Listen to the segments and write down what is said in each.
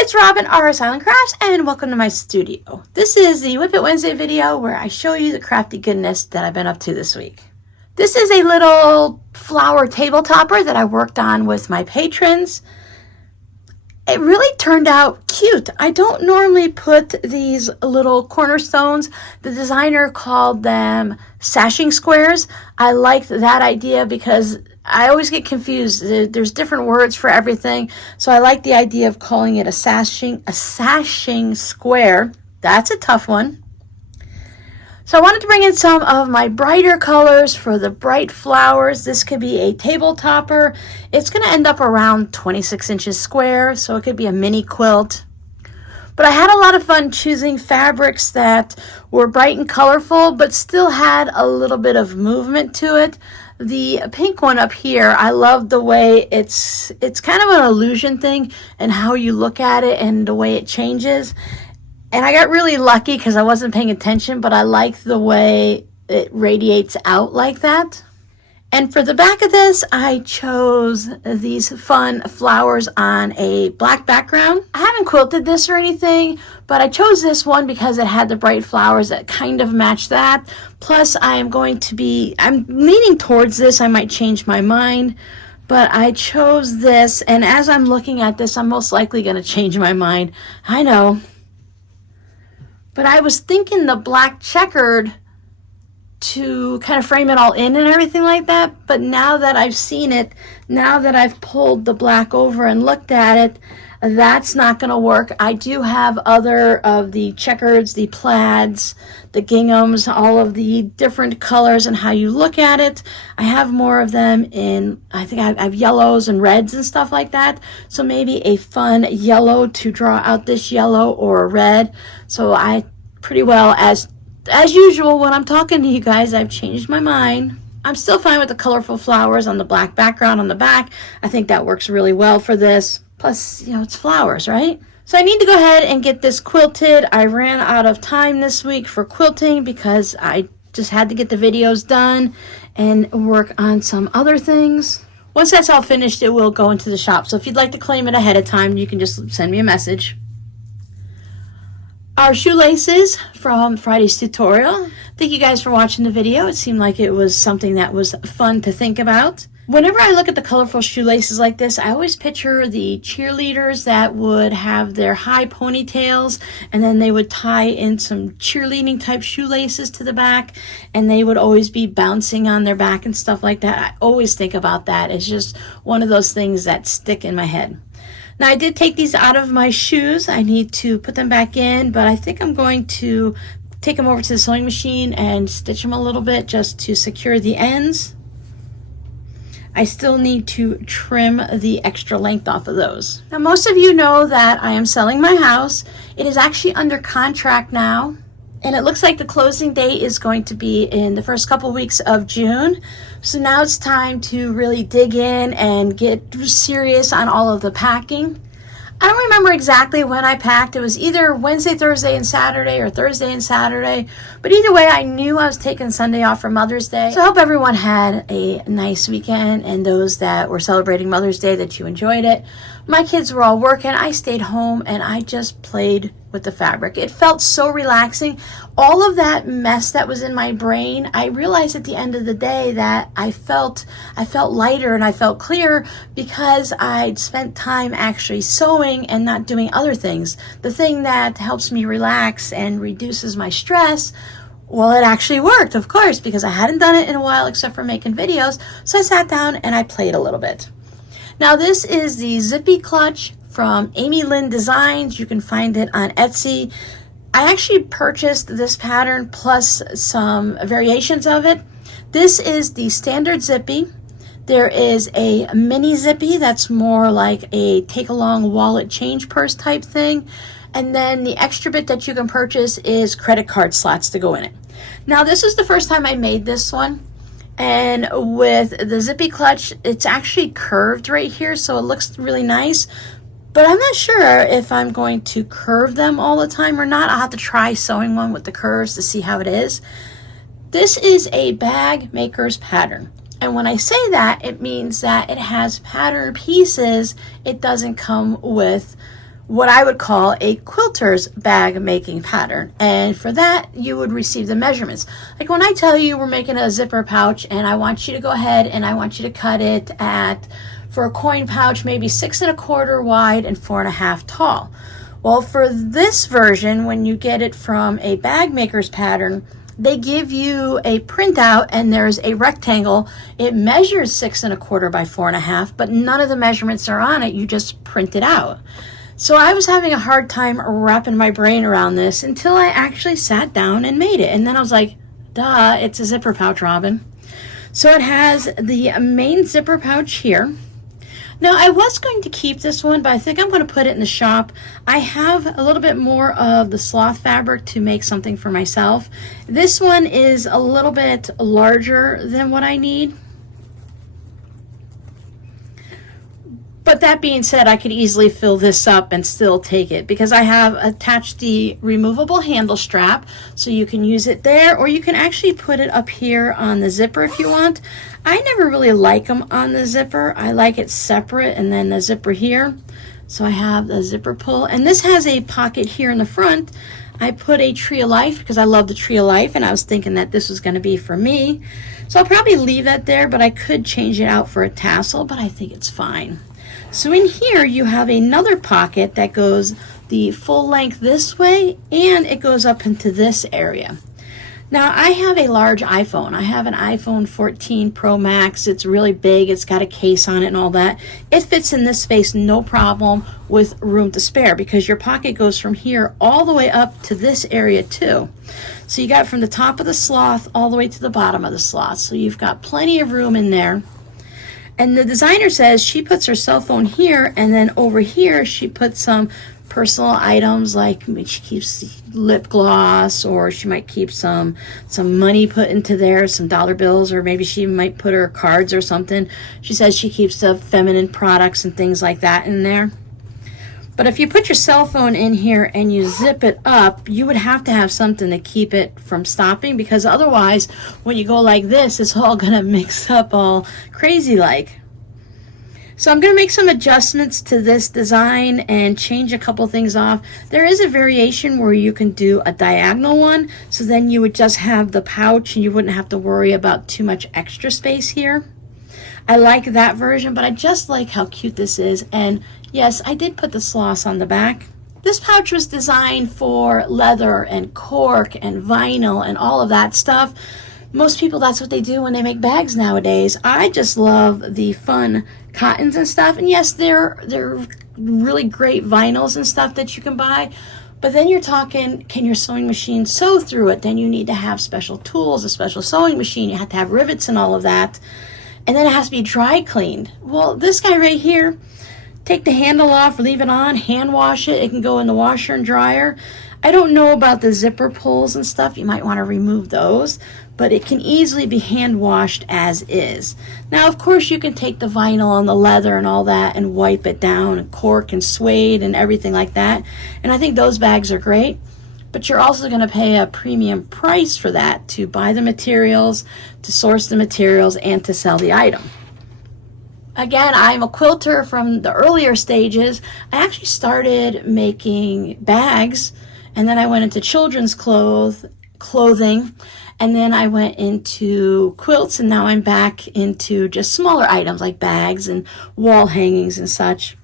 It's Robin, R Silent Crafts, and welcome to my studio. This is the WiP It Wednesday video where I show you the crafty goodness that I've been up to this week. This is a little flower table topper that I worked on with my patrons. It really turned out cute. I don't normally put these little cornerstones. The designer called them sashing squares. I liked that idea because I always get confused. There's different words for everything. So I like the idea of calling it a sashing square. That's a tough one. So I wanted to bring in some of my brighter colors for the bright flowers. This could be a table topper. It's going to end up around 26 inches square, so it could be a mini quilt. But I had a lot of fun choosing fabrics that were bright and colorful, but still had a little bit of movement to it. The pink one up here, I love the way it's kind of an illusion thing and how you look at it and the way it changes. And I got really lucky because I wasn't paying attention, but I like the way it radiates out like that. And for the back of this, I chose these fun flowers on a black background. I haven't quilted this or anything, but I chose this one because it had the bright flowers that kind of match that. Plus, I'm leaning towards this. I might change my mind, but I chose this. And as I'm looking at this, I'm most likely going to change my mind. I know. But I was thinking the black checkered to kind of frame it all in and everything like that. But now that I've seen it, now that I've pulled the black over and looked at it, that's not going to work. I do have other of the checkers, the plaids, the ginghams, all of the different colors and how you look at it. I have more of them in, I think I have yellows and reds and stuff like that. So maybe a fun yellow to draw out this yellow or a red. So I pretty well, as usual, when I'm talking to you guys, I've changed my mind. I'm still fine with the colorful flowers on the black background on the back. I think that works really well for this. Plus, you know, it's flowers, right? So I need to go ahead and get this quilted. I ran out of time this week for quilting because I just had to get the videos done and work on some other things. Once that's all finished, it will go into the shop. So if you'd like to claim it ahead of time, you can just send me a message. Our shoelaces from Friday's tutorial. Thank you guys for watching the video. It seemed like it was something that was fun to think about. Whenever I look at the colorful shoelaces like this, I always picture the cheerleaders that would have their high ponytails and then they would tie in some cheerleading type shoelaces to the back and they would always be bouncing on their back and stuff like that. I always think about that. It's just one of those things that stick in my head. Now I did take these out of my shoes. I need to put them back in, but I think I'm going to take them over to the sewing machine and stitch them a little bit just to secure the ends. I still need to trim the extra length off of those. Now most of you know that I am selling my house. It is actually under contract now. And it looks like the closing date is going to be in the first couple weeks of June. So now it's time to really dig in and get serious on all of the packing. I don't remember exactly when I packed. It was either Wednesday, Thursday, and Saturday or Thursday and Saturday. But either way, I knew I was taking Sunday off for Mother's Day. So I hope everyone had a nice weekend and those that were celebrating Mother's Day that you enjoyed it. My kids were all working. I stayed home and I just played with the fabric. It felt so relaxing. All of that mess that was in my brain, I realized at the end of the day that I felt lighter and I felt clearer because I'd spent time actually sewing and not doing other things. The thing that helps me relax and reduces my stress, well, it actually worked, of course, because I hadn't done it in a while except for making videos. So I sat down and I played a little bit. Now this is the Zippy clutch from Amy Lynn Designs. You can find it on Etsy. I actually purchased this pattern plus some variations of it. This is the standard Zippy. There is a mini Zippy that's more like a take-along wallet change purse type thing. And then the extra bit that you can purchase is credit card slots to go in it. Now this is the first time I made this one. And with the Zippy clutch, it's actually curved right here, so it looks really nice. But I'm not sure if I'm going to curve them all the time or not. I'll have to try sewing one with the curves to see how it is. This is a bag maker's pattern. And when I say that, it means that it has pattern pieces. It doesn't come with what I would call a quilter's bag making pattern. And for that, you would receive the measurements. Like when I tell you we're making a zipper pouch and I want you to go ahead and I want you to cut it at, for a coin pouch, maybe 6 1/4 wide and 4 1/2 tall. Well, for this version, when you get it from a bag maker's pattern, they give you a printout and there's a rectangle. It measures 6 1/4 by 4 1/2, but none of the measurements are on it. You just print it out. So I was having a hard time wrapping my brain around this until I actually sat down and made it. And then I was like, duh, it's a zipper pouch, Robin. So it has the main zipper pouch here. Now I was going to keep this one, but I think I'm going to put it in the shop. I have a little bit more of the sloth fabric to make something for myself. This one is a little bit larger than what I need. But that being said, I could easily fill this up and still take it because I have attached the removable handle strap, so you can use it there, or you can actually put it up here on the zipper if you want. I never really like them on the zipper. I like it separate and then the zipper here. So I have the zipper pull, and this has a pocket here in the front. I put a tree of life because I love the tree of life, and I was thinking that this was going to be for me. So I'll probably leave that there, but I could change it out for a tassel, but I think it's fine. So in here you have another pocket that goes the full length this way, and it goes up into this area. Now I have a large iPhone. I have an iPhone 14 Pro Max. It's really big. It's got a case on it and all that. It fits in this space no problem with room to spare because your pocket goes from here all the way up to this area too. So you got from the top of the sloth all the way to the bottom of the sloth. So you've got plenty of room in there. And the designer says she puts her cell phone here, and then over here she puts some personal items, like she keeps lip gloss, or she might keep some money put into there, some dollar bills, or maybe she might put her cards or something. She says she keeps the feminine products and things like that in there. But if you put your cell phone in here and you zip it up, you would have to have something to keep it from stopping, because otherwise when you go like this, it's all gonna mix up all crazy like. So I'm gonna make some adjustments to this design and change a couple things off. There is a variation where you can do a diagonal one, so then you would just have the pouch and you wouldn't have to worry about too much extra space here. I like that version, but I just like how cute this is. And yes, I did put the sloths on the back. This pouch was designed for leather and cork and vinyl and all of that stuff. Most people, that's what they do when they make bags nowadays. I just love the fun cottons and stuff. And yes, they're really great vinyls and stuff that you can buy. But then you're talking, can your sewing machine sew through it? Then you need to have special tools, a special sewing machine. You have to have rivets and all of that. And then it has to be dry cleaned. Well, this guy right here, take the handle off, leave it on, hand wash it. It can go in the washer and dryer. I don't know about the zipper pulls and stuff. You might want to remove those, but it can easily be hand washed as is. Now, of course, you can take the vinyl and the leather and all that and wipe it down, and cork and suede and everything like that. And I think those bags are great. But you're also going to pay a premium price for that, to buy the materials, to source the materials, and to sell the item. Again, I'm a quilter from the earlier stages. I actually started making bags, and then I went into children's clothing, and then I went into quilts, and now I'm back into just smaller items like bags and wall hangings and such.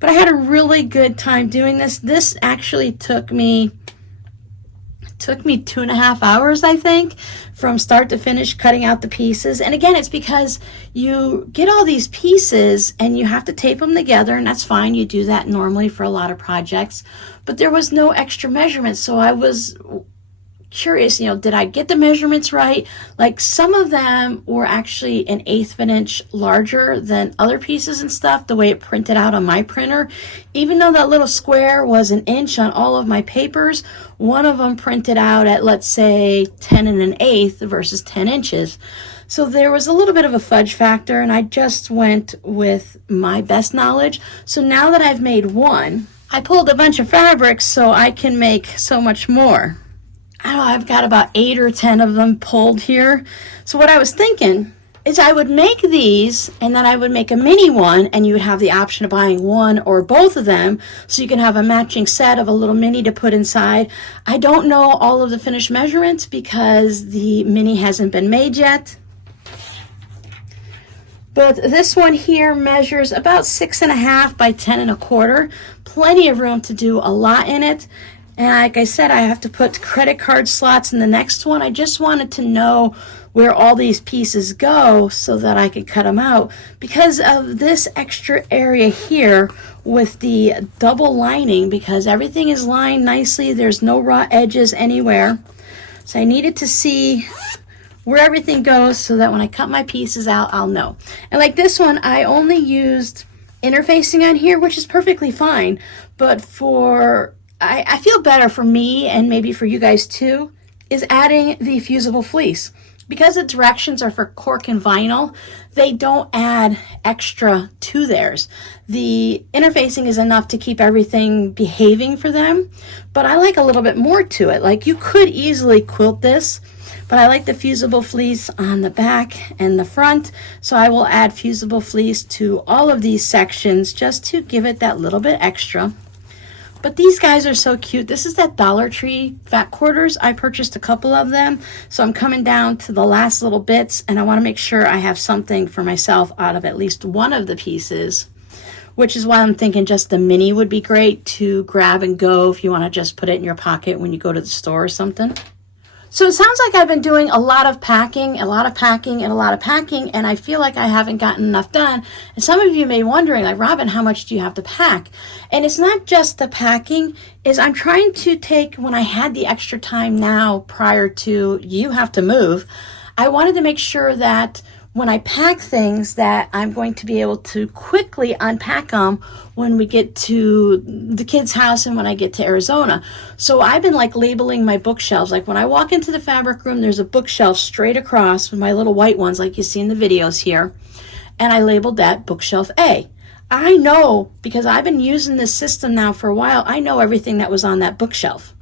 But I had a really good time doing this. This actually took me 2.5 hours, I think, from start to finish, cutting out the pieces. And again, it's because you get all these pieces and you have to tape them together, and that's fine. You do that normally for a lot of projects, but there was no extra measurements. So I was curious, did I get the measurements right? Like, some of them were actually 1/8 of an inch larger than other pieces and stuff, the way it printed out on my printer. Even though that little square was 1 inch on all of my papers, one of them printed out at, let's say, 10 1/8 versus 10 inches. So there was a little bit of a fudge factor, and I just went with my best knowledge. So now that I've made one, I pulled a bunch of fabrics so I can make so much more. I don't know, I've got about 8 or 10 of them pulled here. So what I was thinking is I would make these, and then I would make a mini one, and you would have the option of buying one or both of them, so you can have a matching set of a little mini to put inside. I don't know all of the finished measurements because the mini hasn't been made yet. But this one here measures about 6.5 by 10.25. Plenty of room to do a lot in it. And like I said, I have to put credit card slots in the next one. I just wanted to know where all these pieces go so that I could cut them out. Because of this extra area here with the double lining, because everything is lined nicely, there's no raw edges anywhere. So I needed to see where everything goes so that when I cut my pieces out, I'll know. And like this one, I only used interfacing on here, which is perfectly fine. But I feel better for me, and maybe for you guys too, is adding the fusible fleece. Because the directions are for cork and vinyl, they don't add extra to theirs. The interfacing is enough to keep everything behaving for them, but I like a little bit more to it. Like, you could easily quilt this, but I like the fusible fleece on the back and the front, so I will add fusible fleece to all of these sections just to give it that little bit extra. But these guys are so cute. This is that Dollar Tree fat quarters. I purchased a couple of them, so I'm coming down to the last little bits, and I want to make sure I have something for myself out of at least one of the pieces, which is why I'm thinking just the mini would be great to grab and go if you want to just put it in your pocket when you go to the store or something. So it sounds like I've been doing a lot of packing, and I feel like I haven't gotten enough done. And some of you may be wondering, like, Robin, how much do you have to pack? And it's not just the packing, is I'm trying to take, when I had the extra time now prior to you have to move, I wanted to make sure that when I pack things that I'm going to be able to quickly unpack them when we get to the kids' house and when I get to Arizona. So I've been like labeling my bookshelves. Like when I walk into the fabric room, there's a bookshelf straight across with my little white ones like you see in the videos here. And I labeled that bookshelf A. I know, because I've been using this system now for a while, I know everything that was on that bookshelf.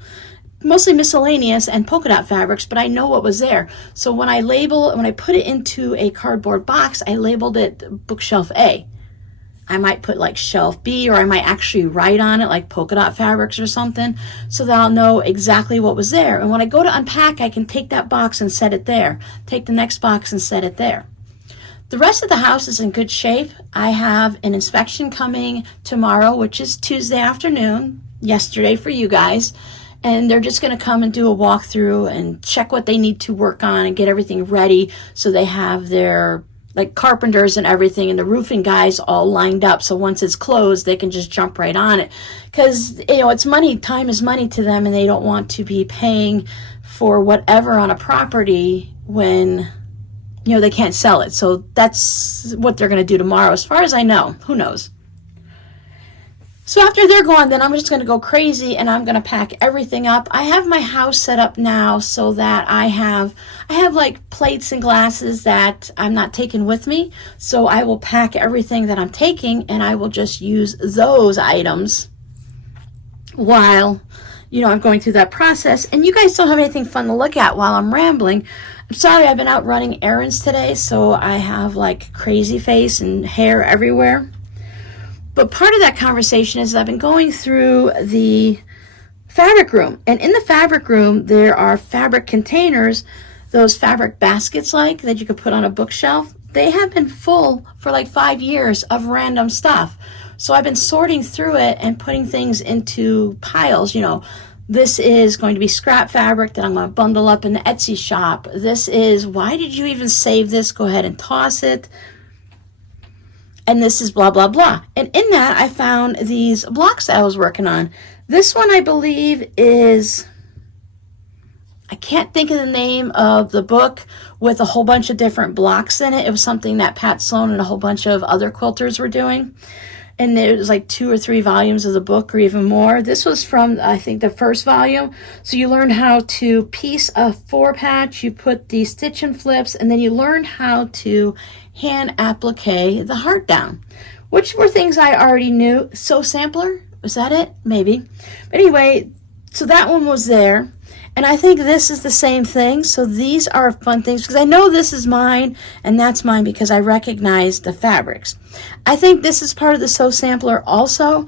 Mostly miscellaneous and polka dot fabrics, but I know what was there. So when I put it into a cardboard box, I labeled it bookshelf A. I might put like shelf B, or I might actually write on it like polka dot fabrics or something, so that I'll know exactly what was there. And when I go to unpack, I can take that box and set it there. Take the next box and set it there. The rest of the house is in good shape. I have an inspection coming tomorrow, which is Tuesday afternoon, yesterday for you guys. And they're just going to come and do a walkthrough and check what they need to work on and get everything ready so they have their like carpenters and everything and the roofing guys all lined up. So once it's closed, they can just jump right on it. Because, it's money. Time is money to them, and they don't want to be paying for whatever on a property when, they can't sell it. So that's what they're going to do tomorrow. As far as I know, who knows? So after they're gone, then I'm just going to go crazy and I'm going to pack everything up. I have my house set up now so that I have like plates and glasses that I'm not taking with me. So I will pack everything that I'm taking, and I will just use those items while, I'm going through that process. And you guys don't have anything fun to look at while I'm rambling. I'm sorry, I've been out running errands today, so I have like crazy face and hair everywhere. But part of that conversation is I've been going through the fabric room. And in the fabric room, there are fabric containers, those fabric baskets that you could put on a bookshelf. They have been full for like 5 years of random stuff. So I've been sorting through it and putting things into piles. This is going to be scrap fabric that I'm going to bundle up in the Etsy shop. This is, why did you even save this? Go ahead and toss it. And this is blah, blah, blah. And in that, I found these blocks that I was working on. This one, I believe, is, I can't think of the name of the book with a whole bunch of different blocks in it. It was something that Pat Sloan and a whole bunch of other quilters were doing. And it was like 2 or 3 volumes of the book or even more. This was from, I think, the first volume. So you learn how to piece a 4-patch, you put the stitch and flips, and then you learn how to hand applique the heart down, which were things I already knew. So sampler, was that it? Maybe. But anyway, so that one was there. And I think this is the same thing. So these are fun things because I know this is mine and that's mine because I recognize the fabrics. I think this is part of the Sew Sampler also,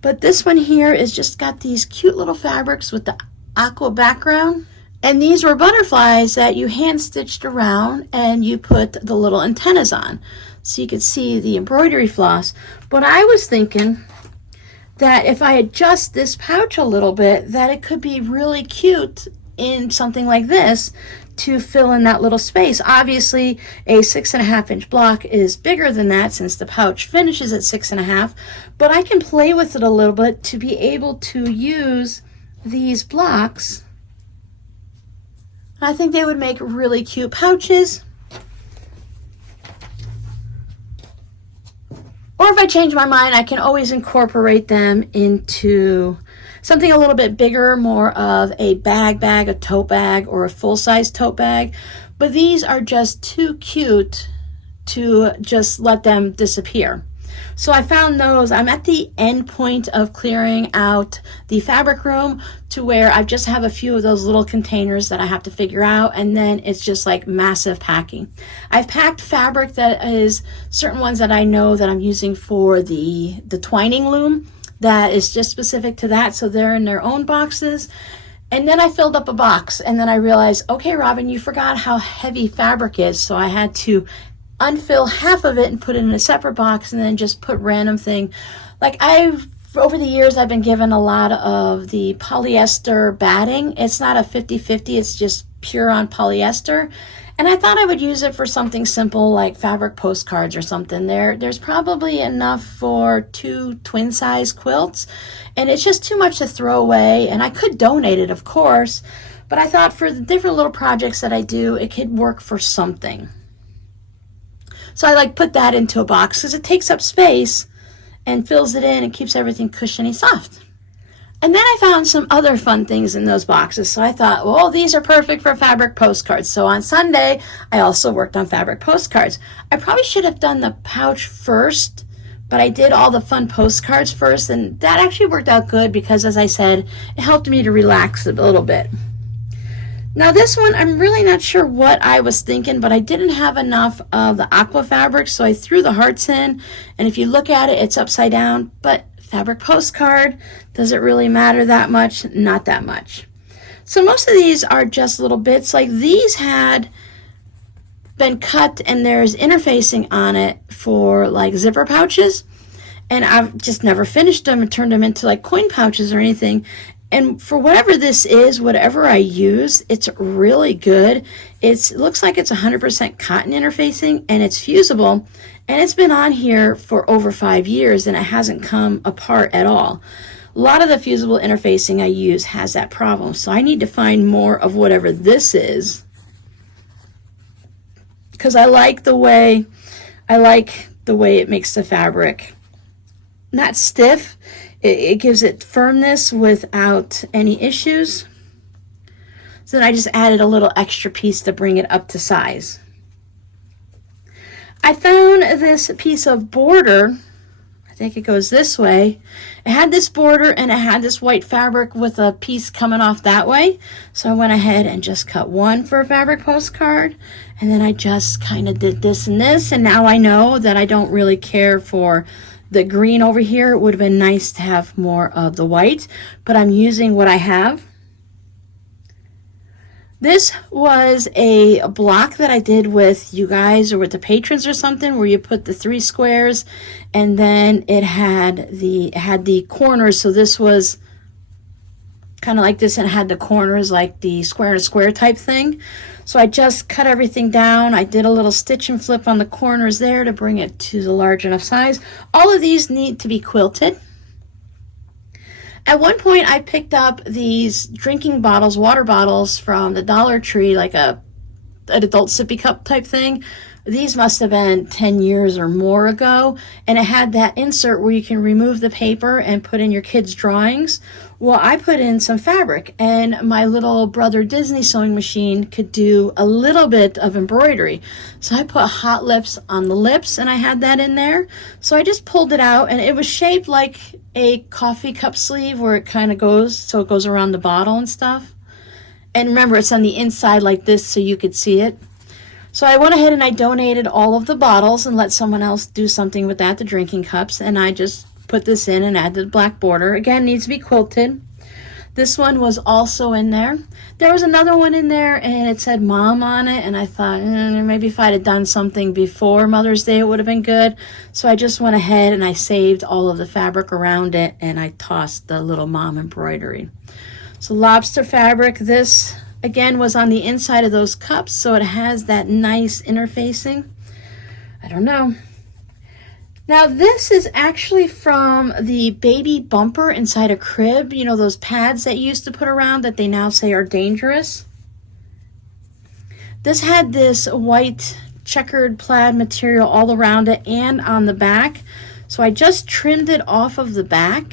but this one here is just got these cute little fabrics with the aqua background. And these were butterflies that you hand stitched around and you put the little antennas on. So you could see the embroidery floss. But I was thinking that if I adjust this pouch a little bit, that it could be really cute in something like this to fill in that little space. Obviously, a 6.5 inch block is bigger than that since the pouch finishes at 6.5, but I can play with it a little bit to be able to use these blocks. I think they would make really cute pouches. Or if I change my mind, I can always incorporate them into something a little bit bigger, more of a bag, a tote bag, or a full-size tote bag. But these are just too cute to just let them disappear. So I found those. I'm at the end point of clearing out the fabric room to where I just have a few of those little containers that I have to figure out, and then it's just like massive packing. I've packed fabric that is certain ones that I know that I'm using for the twining loom that is just specific to that, so they're in their own boxes. And then I filled up a box, and then I realized, okay, Robin, you forgot how heavy fabric is, so I had to unfill half of it and put it in a separate box and then just put random thing. Like over the years, I've been given a lot of the polyester batting. It's not a 50-50, it's just pure on polyester. And I thought I would use it for something simple like fabric postcards or something. There's probably enough for 2 twin size quilts, and it's just too much to throw away. And I could donate it, of course, but I thought for the different little projects that I do, it could work for something. So I put that into a box because it takes up space and fills it in and keeps everything cushiony soft. And then I found some other fun things in those boxes. So I thought, well, these are perfect for fabric postcards. So on Sunday, I also worked on fabric postcards. I probably should have done the pouch first, but I did all the fun postcards first. And that actually worked out good because, as I said, it helped me to relax a little bit. Now this one, I'm really not sure what I was thinking, but I didn't have enough of the aqua fabric, so I threw the hearts in, and if you look at it, it's upside down, but fabric postcard, does it really matter that much? Not that much. So most of these are just little bits. Like these had been cut, and there's interfacing on it for like zipper pouches, and I've just never finished them and turned them into like coin pouches or anything. And for whatever this is, whatever I use, it's really good. It looks like it's 100% cotton interfacing, and it's fusible. And it's been on here for over 5 years, and it hasn't come apart at all. A lot of the fusible interfacing I use has that problem. So I need to find more of whatever this is, because I like the way it makes the fabric not stiff. It gives it firmness without any issues. So then I just added a little extra piece to bring it up to size. I found this piece of border. I think it goes this way. It had this border and it had this white fabric with a piece coming off that way. So I went ahead and just cut one for a fabric postcard. And then I just kind of did this and this. And now I know that I don't really care for the green over here. It would have been nice to have more of the white, but I'm using what I have. This was a block that I did with you guys or with the patrons or something, where you put the 3 squares and then it had the corners. So this was kind of like this, and it had the corners like the square and square type thing. So I just cut everything down. I did a little stitch and flip on the corners there to bring it to the large enough size. All of these need to be quilted. At one point, I picked up these drinking bottles, water bottles from the Dollar Tree, like an adult sippy cup type thing. These must have been 10 years or more ago, and it had that insert where you can remove the paper and put in your kids' drawings. Well, I put in some fabric, and my little brother Disney sewing machine could do a little bit of embroidery. So I put hot lips on the lips, and I had that in there. So I just pulled it out, and it was shaped like a coffee cup sleeve where it kind of goes, so it goes around the bottle and stuff. And remember, it's on the inside like this so you could see it. So I went ahead and I donated all of the bottles and let someone else do something with that, the drinking cups. And I just put this in and added the black border. Again, needs to be quilted. This one was also in there. There was another one in there and it said Mom on it, and I thought maybe if I'd have done something before Mother's Day it would have been good. So I just went ahead and I saved all of the fabric around it and I tossed the little Mom embroidery. So lobster fabric, this again was on the inside of those cups, so it has that nice interfacing. I don't know. Now this is actually from the baby bumper inside a crib. You know, those pads that you used to put around that they now say are dangerous. This had this white checkered plaid material all around it and on the back. So I just trimmed it off of the back.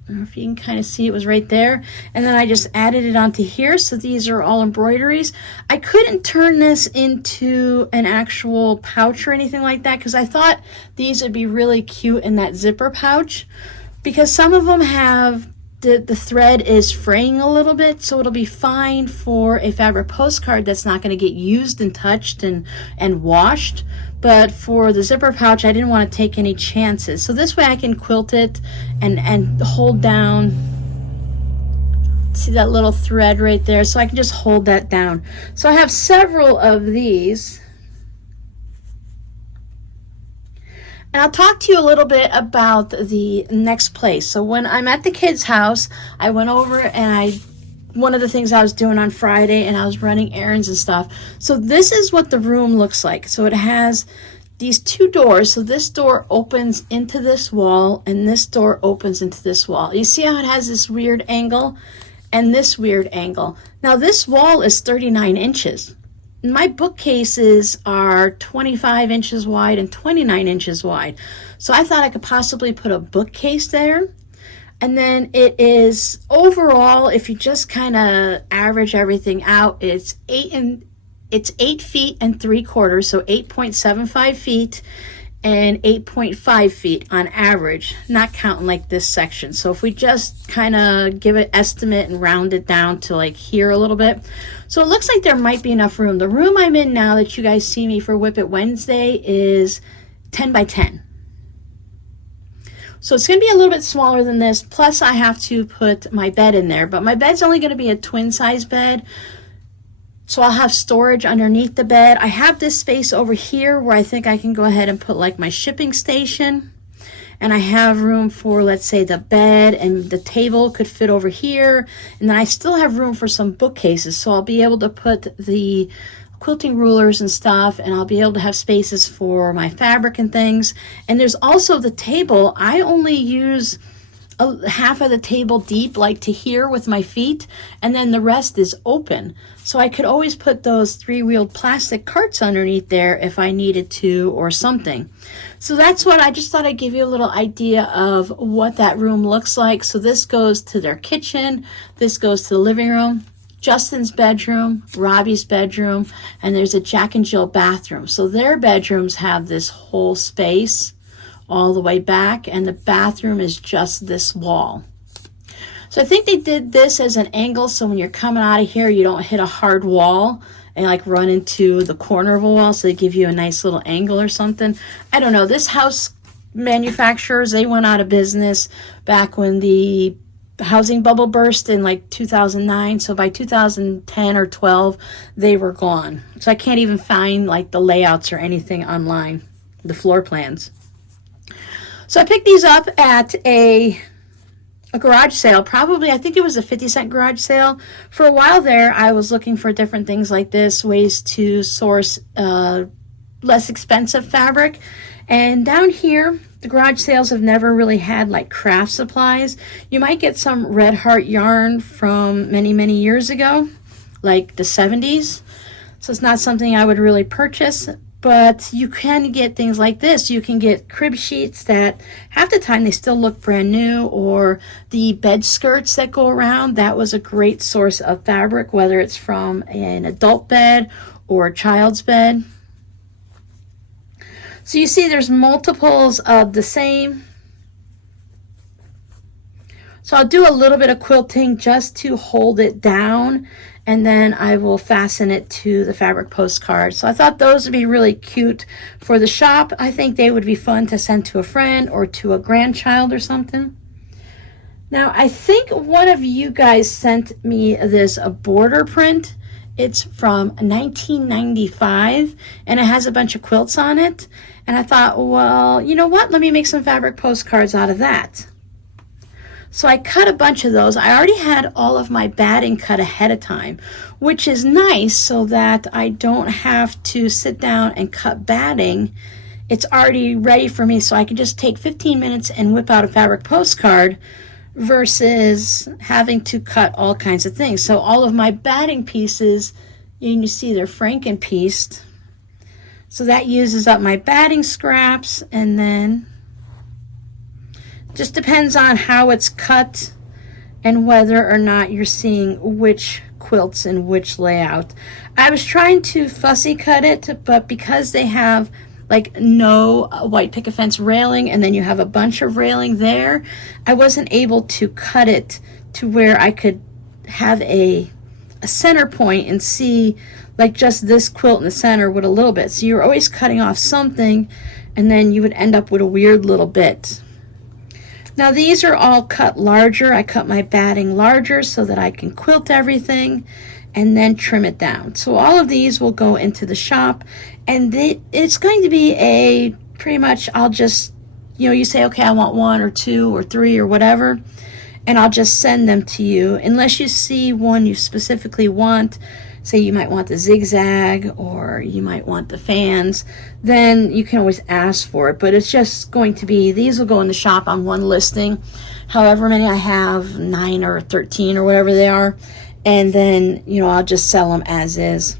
I don't know if you can kind of see it was right there. And then I just added it onto here. So these are all embroideries. I couldn't turn this into an actual pouch or anything like that because I thought these would be really cute in that zipper pouch, because some of them have the thread is fraying a little bit, so it'll be fine for a fabric postcard that's not going to get used and touched and washed. But for the zipper pouch, I didn't want to take any chances. So this way I can quilt it and hold down. See that little thread right there? So I can just hold that down. So I have several of these. And I'll talk to you a little bit about the next place. So when I'm at the kids' house, I went over and one of the things I was doing on Friday, and I was running errands and stuff. So this is what the room looks like. So it has these two doors. So this door opens into this wall and this door opens into this wall. You see how it has this weird angle and this weird angle. Now this wall is 39 inches. My bookcases are 25 inches wide and 29 inches wide. So I thought I could possibly put a bookcase there. And then it is overall, if you just kind of average everything out, it's 8 feet and 3/4, so 8.75 feet and 8.5 feet on average, not counting like this section. So if we just kind of give an estimate and round it down to like here a little bit. So it looks like there might be enough room. The room I'm in now that you guys see me for WiP It Wednesday is 10 by 10. So it's going to be a little bit smaller than this, plus I have to put my bed in there. But my bed's only going to be a twin size bed, so I'll have storage underneath the bed. I have this space over here where I think I can go ahead and put like my shipping station. And I have room for, let's say, the bed, and the table could fit over here. And then I still have room for some bookcases, so I'll be able to put the quilting rulers and stuff, and I'll be able to have spaces for my fabric and things. And there's also the table. I only use half of the table deep, like to here with my feet, and then the rest is open. So I could always put those 3-wheeled plastic carts underneath there if I needed to or something. So that's what I just thought I'd give you a little idea of what that room looks like. So this goes to their kitchen, this goes to the living room, Justin's bedroom, Robbie's bedroom, and there's a Jack and Jill bathroom. So their bedrooms have this whole space all the way back, and the bathroom is just this wall. So I think they did this as an angle, so when you're coming out of here, you don't hit a hard wall and like run into the corner of a wall, so they give you a nice little angle or something. I don't know. This house manufacturers, they went out of business back when the housing bubble burst in like 2009. So by 2010 or 12, they were gone. So I can't even find like the layouts or anything online, the floor plans. So I picked these up at a garage sale, probably, I think it was a 50-cent garage sale. For a while there, I was looking for different things like this, ways to source less expensive fabric. And down here, the garage sales have never really had like craft supplies. You might get some Red Heart yarn from many, many years ago, like the 70s. So it's not something I would really purchase. But you can get things like this. You can get crib sheets that half the time they still look brand new, or the bed skirts that go around. That was a great source of fabric, whether it's from an adult bed or a child's bed. So you see there's multiples of the same. So I'll do a little bit of quilting just to hold it down, and then I will fasten it to the fabric postcard. So I thought those would be really cute for the shop. I think they would be fun to send to a friend or to a grandchild or something. Now, I think one of you guys sent me this border print. It's from 1995, and it has a bunch of quilts on it. And I thought, well, you know what? Let me make some fabric postcards out of that. So I cut a bunch of those. I already had all of my batting cut ahead of time, which is nice so that I don't have to sit down and cut batting. It's already ready for me, so I can just take 15 minutes and whip out a fabric postcard versus having to cut all kinds of things. So all of my batting pieces, you see they're Franken-pieced. So that uses up my batting scraps, and then just depends on how it's cut and whether or not you're seeing which quilts in which layout. I was trying to fussy cut it, but because they have like no white picket fence railing and then you have a bunch of railing there, I wasn't able to cut it to where I could have a center point and see like just this quilt in the center with a little bit. So you're always cutting off something, and then you would end up with a weird little bit. Now these are all cut larger. I cut my batting larger so that I can quilt everything and then trim it down. So all of these will go into the shop, and it's going to be a pretty much, I'll just, you say, okay, I want 1 or 2 or 3 or whatever, and I'll just send them to you. Unless you see one you specifically want, say you might want the zigzag or you might want the fans, then you can always ask for it. But it's just going to be, these will go in the shop on one listing, however many I have, 9 or 13 or whatever they are, and then I'll just sell them as is.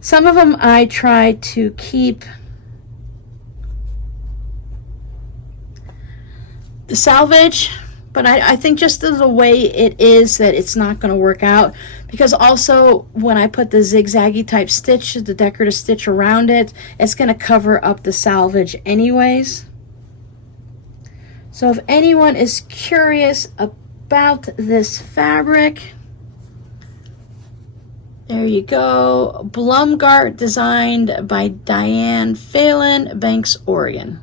Some of them I try to keep the salvage, but I think just the way it is that it's not going to work out, because also when I put the zigzaggy type stitch, the decorative stitch around it, it's going to cover up the salvage anyways. So if anyone is curious about this fabric, there you go. Blumgart, designed by Diane Phelan, Banks, Oregon.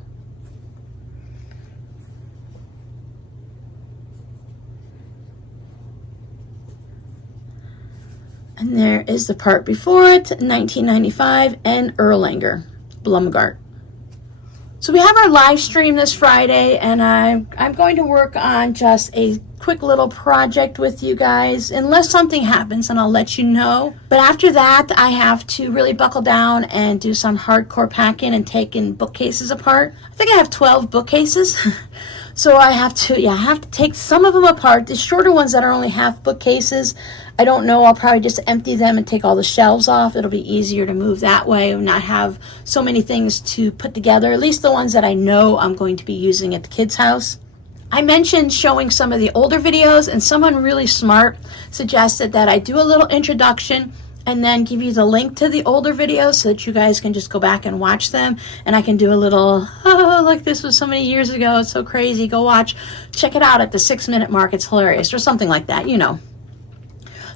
And there is the part before it, 1995, and Erlanger, Blumgart. So we have our live stream this Friday, and I'm going to work on just a quick little project with you guys, unless something happens, and I'll let you know. But after that, I have to really buckle down and do some hardcore packing and taking bookcases apart. I think I have 12 bookcases. So I have to take some of them apart. The shorter ones that are only half bookcases, I don't know, I'll probably just empty them and take all the shelves off. It'll be easier to move that way and not have so many things to put together, at least the ones that I know I'm going to be using at the kids' house. I mentioned showing some of the older videos, and someone really smart suggested that I do a little introduction and then give you the link to the older videos so that you guys can just go back and watch them, and I can do a little, oh, like this was so many years ago, it's so crazy, go check it out at the 6-minute mark, it's hilarious, or something like that,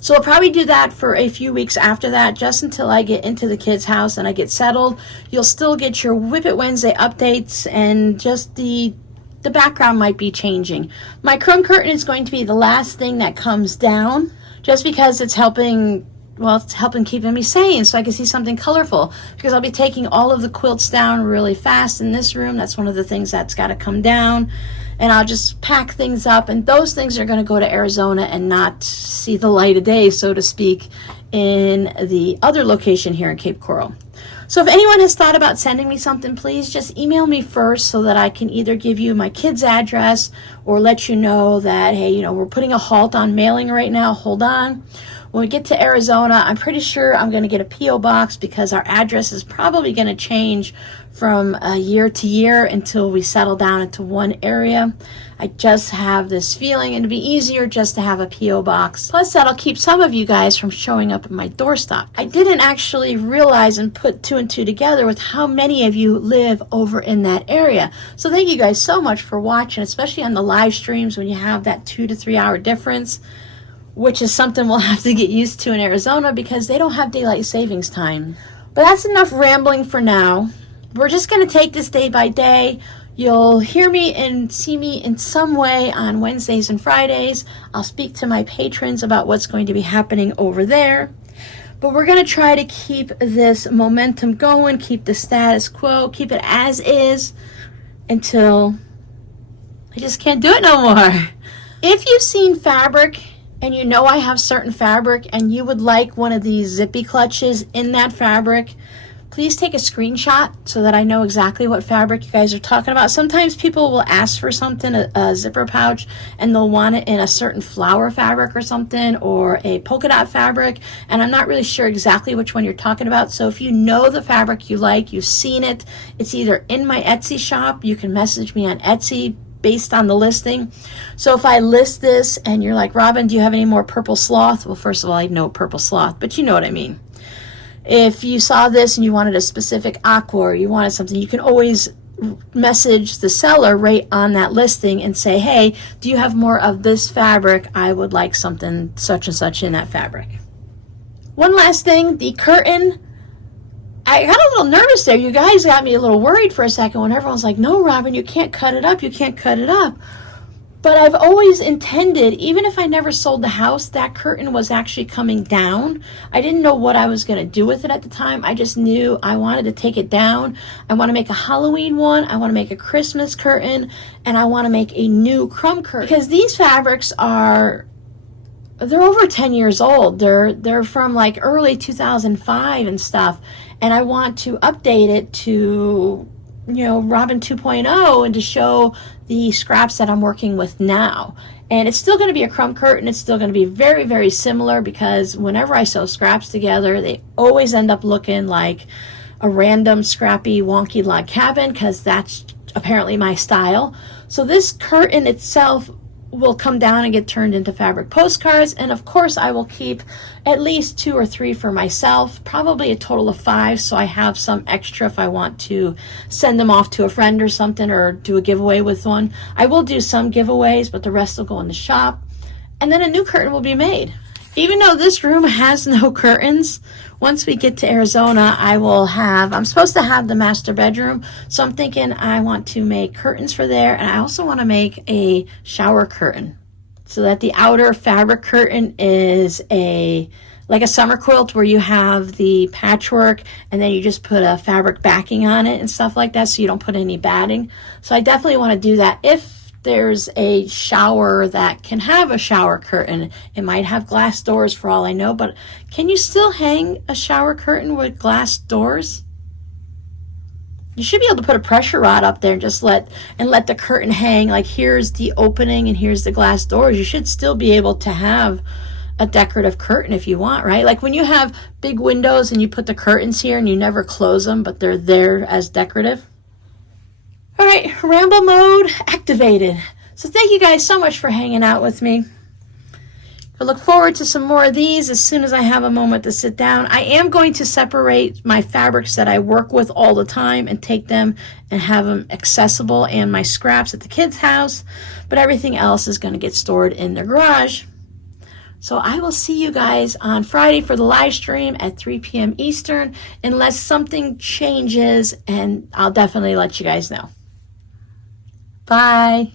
So I'll probably do that for a few weeks after that, just until I get into the kids' house and I get settled. You'll still get your WiP It Wednesday updates, and just the background might be changing. My crumb curtain is going to be the last thing that comes down, just because it's helping keeping me sane so I can see something colorful, because I'll be taking all of the quilts down really fast in this room. That's one of the things that's got to come down, and I'll just pack things up, and those things are going to go to Arizona and not see the light of day, so to speak, in the other location here in Cape Coral. So if anyone has thought about sending me something, please just email me first so that I can either give you my kid's address or let you know that, hey, we're putting a halt on mailing right now, hold on. When we get to Arizona, I'm pretty sure I'm going to get a P.O. box, because our address is probably going to change from year to year until we settle down into one area. I just have this feeling it'd be easier just to have a P.O. box. Plus, that'll keep some of you guys from showing up at my doorstep. I didn't actually realize and put two and two together with how many of you live over in that area. So thank you guys so much for watching, especially on the live streams when you have that 2 to 3 hour difference, which is something we'll have to get used to in Arizona because they don't have daylight savings time. But that's enough rambling for now. We're just going to take this day by day. You'll hear me and see me in some way on Wednesdays and Fridays. I'll speak to my patrons about what's going to be happening over there. But we're going to try to keep this momentum going, keep the status quo, keep it as is until I just can't do it no more. If you've seen fabric and you know I have certain fabric and you would like one of these Zippy clutches in that fabric, please take a screenshot so that I know exactly what fabric you guys are talking about. Sometimes people will ask for something, a zipper pouch, and they'll want it in a certain flower fabric or something, or a polka dot fabric, and I'm not really sure exactly which one you're talking about. So if you know the fabric you like, you've seen it, it's either in my Etsy shop, you can message me on Etsy based on the listing. So if I list this and you're like, Robin, do you have any more purple sloth? Well, first of all, I know purple sloth, but you know what I mean. If you saw this and you wanted a specific aqua or you wanted something, you can always message the seller right on that listing and say, hey, do you have more of this fabric? I would like something such and such in that fabric. One last thing, the curtain. I got a little nervous there. You guys got me a little worried for a second when everyone's like, no, Robin, you can't cut it up. You can't cut it up. But I've always intended, even if I never sold the house, that curtain was actually coming down. I didn't know what I was going to do with it at the time. I just knew I wanted to take it down. I want to make a Halloween one. I want to make a Christmas curtain. And I want to make a new crumb curtain. Because these fabrics they're over 10 years old. They're from like early 2005 and stuff. And I want to update it to, you know, Robin 2.0 and to show the scraps that I'm working with now. And it's still going to be a crumb curtain. It's still going to be very, very similar because whenever I sew scraps together, they always end up looking like a random scrappy wonky log cabin because that's apparently my style. So this curtain itself will come down and get turned into fabric postcards, and of course I will keep at least 2 or 3 for myself, probably a total of 5, so I have some extra if I want to send them off to a friend or something or do a giveaway with one. I will do some giveaways, but the rest will go in the shop, and then a new curtain will be made. Even though this room has no curtains, once we get to Arizona, I'm supposed to have the master bedroom, so I'm thinking I want to make curtains for there, and I also want to make a shower curtain so that the outer fabric curtain is like a summer quilt where you have the patchwork and then you just put a fabric backing on it and stuff like that so you don't put any batting. So I definitely want to do that. If there's a shower that can have a shower curtain, it might have glass doors for all I know, but can you still hang a shower curtain with glass doors? You should be able to put a pressure rod up there and just let the curtain hang. Like, here's the opening and here's the glass doors. You should still be able to have a decorative curtain if you want, right? Like when you have big windows and you put the curtains here and you never close them, but they're there as decorative. All right, ramble mode activated. So thank you guys so much for hanging out with me. I look forward to some more of these as soon as I have a moment to sit down. I am going to separate my fabrics that I work with all the time and take them and have them accessible and my scraps at the kids' house, but everything else is going to get stored in the garage. So I will see you guys on Friday for the live stream at 3 p.m. Eastern, unless something changes, and I'll definitely let you guys know. Bye.